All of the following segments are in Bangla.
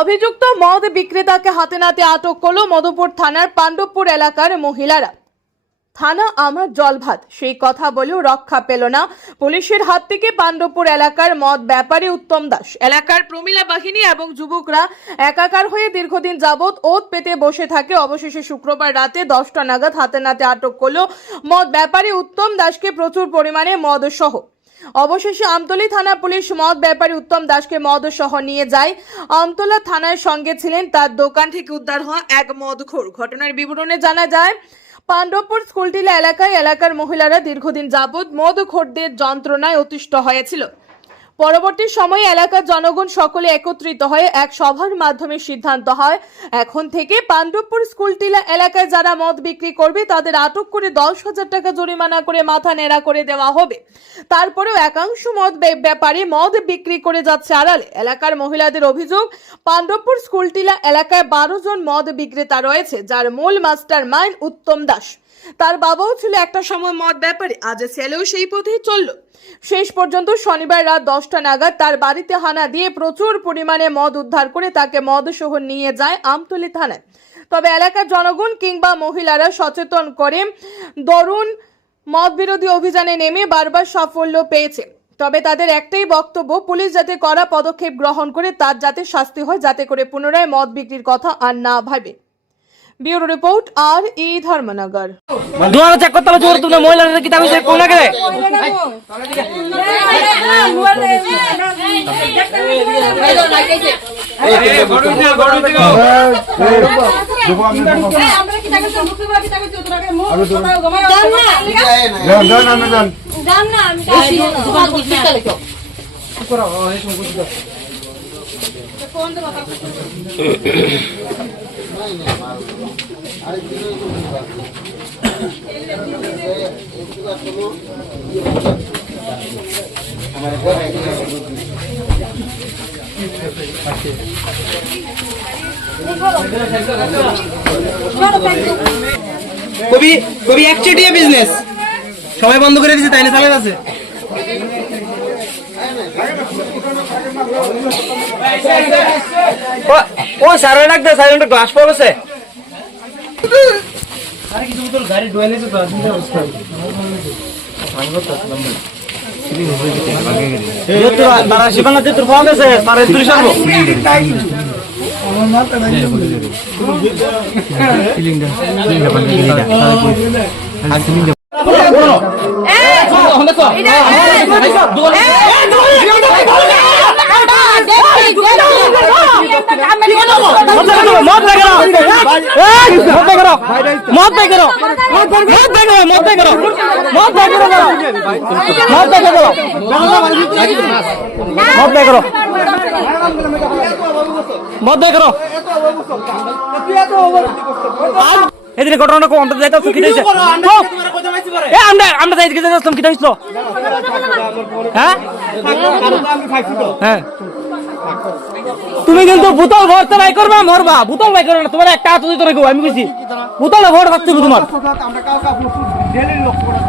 অভিযুক্ত মদ বিক্রেতাকে হাতে নাতে আটক করল মধুপুর থানার পাণ্ডবপুর এলাকার মহিলারা। থানা আমার জল ভাত, সেই কথা বলেও রক্ষা পেল না পুলিশের হাত থেকে পাণ্ডবপুর এলাকার মদ ব্যাপারী উত্তম দাস। এলাকার প্রমিলা বাহিনী এবং যুবকরা একাকার হয়ে দীর্ঘদিন যাবৎ ওত পেতে বসে থাকে। অবশেষে শুক্রবার রাতে 10টা নাগাদ হাতে নাতে আটক করল মদ ব্যাপারী উত্তম দাসকে প্রচুর পরিমাণে মদ সহ। অবশেষে আমতলী থানা পুলিশ মদ ব্যাপারী উত্তম দাসকে মদ সহ নিয়ে যায়। আমতলা থানার সঙ্গে ছিলেন তার দোকান থেকে উদ্ধার হওয়া এক মদখোর। ঘটনার বিবরণে জানা যায়, পাণ্ডবপুর স্কুলটিলা এলাকার মহিলারা দীর্ঘদিন যাবৎ মদখোরদের যন্ত্রণায় অতিষ্ঠ হয়েছিল। পরবর্তী সময়ে এলাকার জনগণ সকলে একত্রিত হয়ে এক সভার মাধ্যমে সিদ্ধান্ত হয়, এখন থেকে পাণ্ডবপুর স্কুলটিলা এলাকায় যারা মদ বিক্রি করবে তাদের আটক করে 10,000 টাকা জরিমানা করে মাথা নেড়া করে দেওয়া হবে। তারপরেও একাংশ মদ ব্যাপারী মদ বিক্রি করে যাচ্ছে আড়ালে। এলাকার মহিলাদের অভিযোগ, পাণ্ডবপুর স্কুলটিলা এলাকায় 12 জন মদ বিক্রেতা রয়েছে, যার মূল মাস্টার মাইন্ড উত্তম দাস। তার বাবাও ছিল একটা সময় মদ ব্যাপারী, আজ ছেলেও সেই পথেই চলল। শেষ পর্যন্ত শনিবার রাত 10টা নাগাদ তার বাড়িতে হানা দিয়ে প্রচুর পরিমাণে মদ উদ্ধার করে তাকে মদ সহ নিয়ে যায় আমতলী থানায়। তবে এলাকার জনগণ কিংবা মহিলারা সচেতন করে দরুন মদ বিরোধী অভিযানে নেমে বারবার সাফল্য পেয়েছে। তবে তাদের একটাই বক্তব্য, পুলিশ যাতে কড়া পদক্ষেপ গ্রহণ করে তার যাতে শাস্তি হয়, যাতে করে পুনরায় মদ বিক্রির কথা আর না ভাবে। Bureau report RE Dharmanagar. दोनों चेक करते हो तुमने मोबाइल में किताब से कौन लगे কবি কবি একচেটিয়া বিজনেস সবাই বন্ধ করে দিয়েছে, তাই না? চালাতে আছে ও সারা লাগবে সাইলেন্ট গ্লাস পড়েছে। আরে কিছু তো গাড়ি ডুয়েলেছে তো আসলে অবস্থা ভালো তো নম্বর এই তো তারা শিবানা যে তোর ফোন আছে তারে তুই সরব আমার মাথা নাই ফিলিংটা আর ফিলিংটা এদিকে ঘটনা কোন আমরা যাইতাম কি দিছে এ আমরা যাইতে যাইতাম কি দিছিল হ্যাঁ হ্যাঁ তুমি কিন্তু বোতল ভরতে নাই করবা মরবা, বোতল নাই করবে না। তোমার একটা হাত দিতে রাখো, আমি কইছি বোতলে ভর থাকতে তোমার আমরা কাউকে আপনি ডেলি লক করা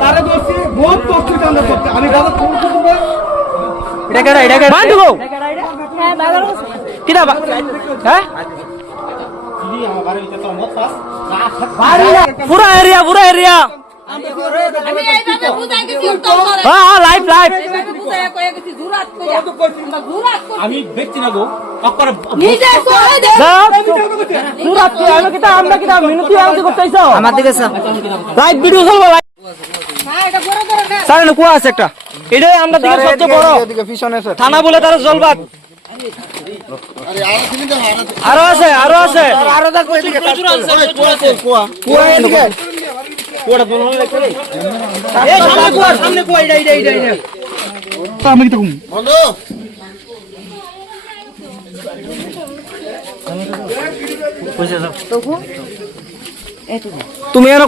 তারে দোষী বহুত কষ্ট কান্দ করতে আমি গাদা ফোন করব এটা কেডা বাঁধ গো হ্যাঁ বাগার কিডা হ্যাঁ দি আমার বাড়ি হইতে তো মত পাস পুরা এরিয়া আমি এইভাবে বুঝাই দিছি উত্তম করে হ্যাঁ লাইভ বুঝাই কই গেছি জুরাত কই আমি দেখছি না গো আপনারা নিজে করে দে জুরাত কই আমি কিটা আমরা কিটা মিনতি আউট করতেইছো আমার দিকে লাইভ ভিডিও চলবে না এটা বড় করে না সারা না কোয়া আছে একটা এটাই আমরা দিকে সবচেয়ে বড় এদিকে পিছনে আছে থানা বলে তার জলবাত আরো আছে আরো দা কই দিকে কোয়া এদিকে কোড়া বল লাগছে রে এই সামনে কোয়া এইটা আমি কি তখন বন্ধু কইছে যাও তো এটো তুমি এর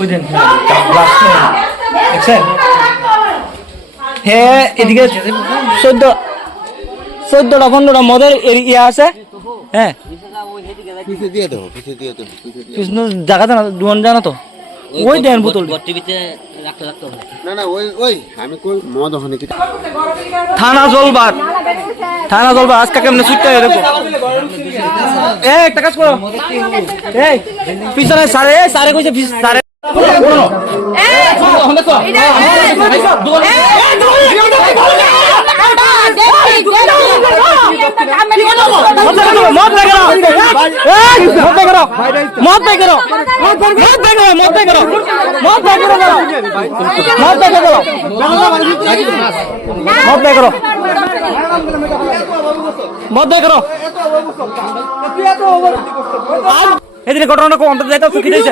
ওই দেন হ্যাঁ এদিকে 14 14টা-15টা মদের ইয়ে আছে। হ্যাঁ পিছে দিয়ে দেবো, পিছে দিয়ে দেবো, কৃষ্ণ জায়গাতে না দুয়ান জানা তো ওই দেন বোতল না না ওই ওই আমি কই মদ ওখানে কি থানা জলবাদ আজকে কেমনে ছুটতে হয় দেখো। এই একটা কাজ করো, এই পিছনে সারে কইছে সারে এদিকে ঘটনাটা কোন অন্তত যাইতো কি হইছে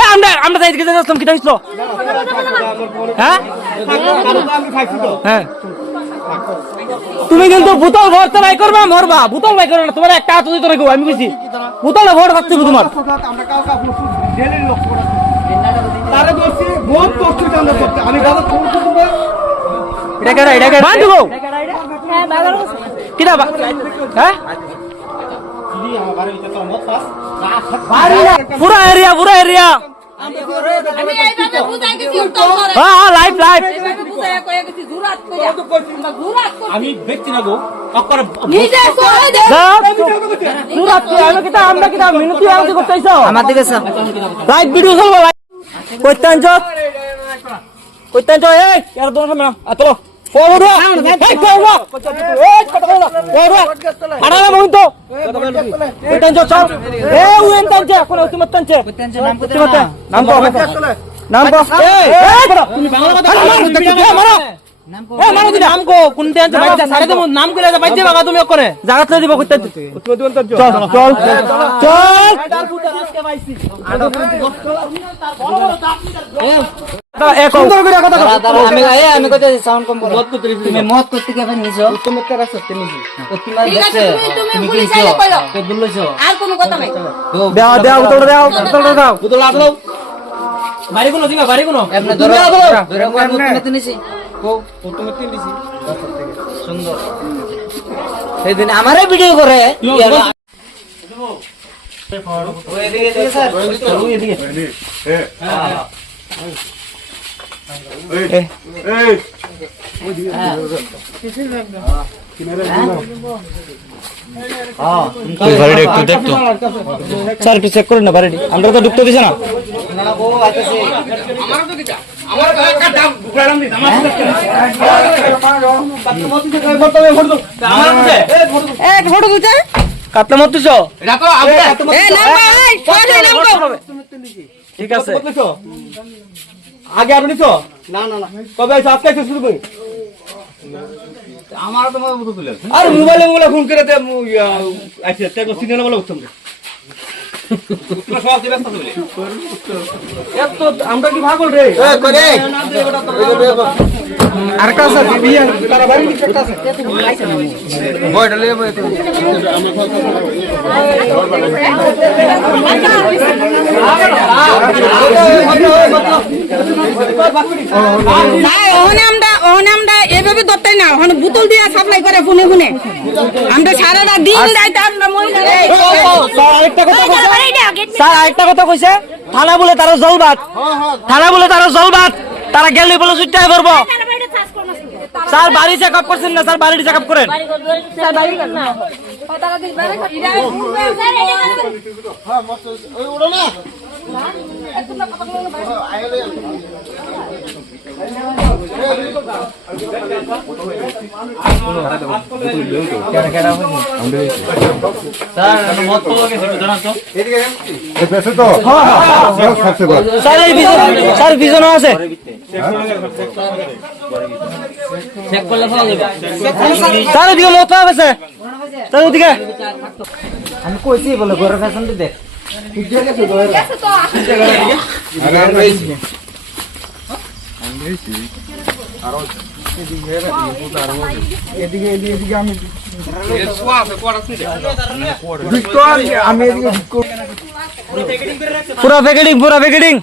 এ আমরা যাই দিকে যাইতাম কি হইছিল হ্যাঁ হ্যাঁ তুমি কিন্তু বোতল ভরতে বাই করবা মরবা বোতল বাই করবে না তোমার একটা হাত দিতে রাখো আমি কইছি বোতলে ভর থাকতে তোমার আমরা কাউকে আপনার জেলের লোক করা তারে দোষী বহুত কষ্ট আমরা করতে আমি গালো এটা কেডা বান্ধু গো হ্যাঁ বাগার কিডা হ্যাঁ পুরা এরিয়া আমি এইভাবে বুঝাই গেছি উত্তর করে হ্যাঁ লাইভ বুঝাই কয়ে গেছি ঘুরাত করে আমি দেখছি না গো অকরে নিজে করে দে আমরা কিটা মিনতি আনতে করতেছো আমার দিকে লাইভ ভিডিও চলবো কইতাঞ্চ এই यार दोन সামনে আতলো ফরওয়ার্ড এই ফরওয়ার্ড এই কত বড় ফরওয়ার্ড আড়ালে মইন তো কইতাঞ্চ চল এ উয়েন তাঞ্চে কোন তুমি তাঞ্চে নাম কো এই তুমি বাংলা কথা মারো মারো দিনা নাম কো কোন তাঞ্চে বাইজা সারে তো নাম কইলা বাইজা বাগা তুমি করে জাগাত লই দিব কইতাঞ্চ চল আমি কইতে সাউন্ড কম করো তুমি মত করতে কে নিছো তুমি কার রাস্তাতে নিছি তোমার ঠিক আছে দেখছে তুমি পুলিশ আইলে কইলো কে দুলইছো আর কোনো কথা নাই দাও বোতলটা দাও বুতল আদলো বাড়ি কোন দিবা বাড়ি কোন আপনি ধরো ধরো মত তুমি নিছি কো তুমি তিন দিছি সুন্দর সেদিন আমারে ভিডিও করে স্যার একটু চেক করুন না বাড়ি আমরা তো ঢুকতে দিছে না কাতলা মত দিছো ঠিক আছে আগে আপনি তো না না না কবে আজকে শুরু করি আমার তো মতো তুলে আর মোবাইলে ফোন করে দে আচ্ছা তেগো সিগন্যাল বলে উঠতাম সব ব্যস্ত চলে এত আমরা কি ভাগল রে করে আর কাছে বিয়ে তারা বাড়ি দিকে কাছে বয়টা লে বয় আমরা এভাবে ধরতে না ওখানে বোতল দিয়ে সাপ্লাই করে ফোনে ফোনে আমরা সারাটা দিন যাইতে আমরা স্যার আরেকটা কথা কইছে থানা বলে তারা জলবাদ তারা গেলে বলে সুইটাই করবো স্যার বাড়ি চেক আপ করছেন না স্যার বাড়ি চেক আপ করেন স্যার পিছনে আছে স্যার ওদিকে মত আছে স্যার ওদিকে আমি কইছি বলে ঘরের ফ্যাশন দিতে পুরা প্যাকেটিং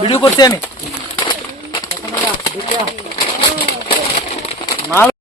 ভিডিও করছি আমি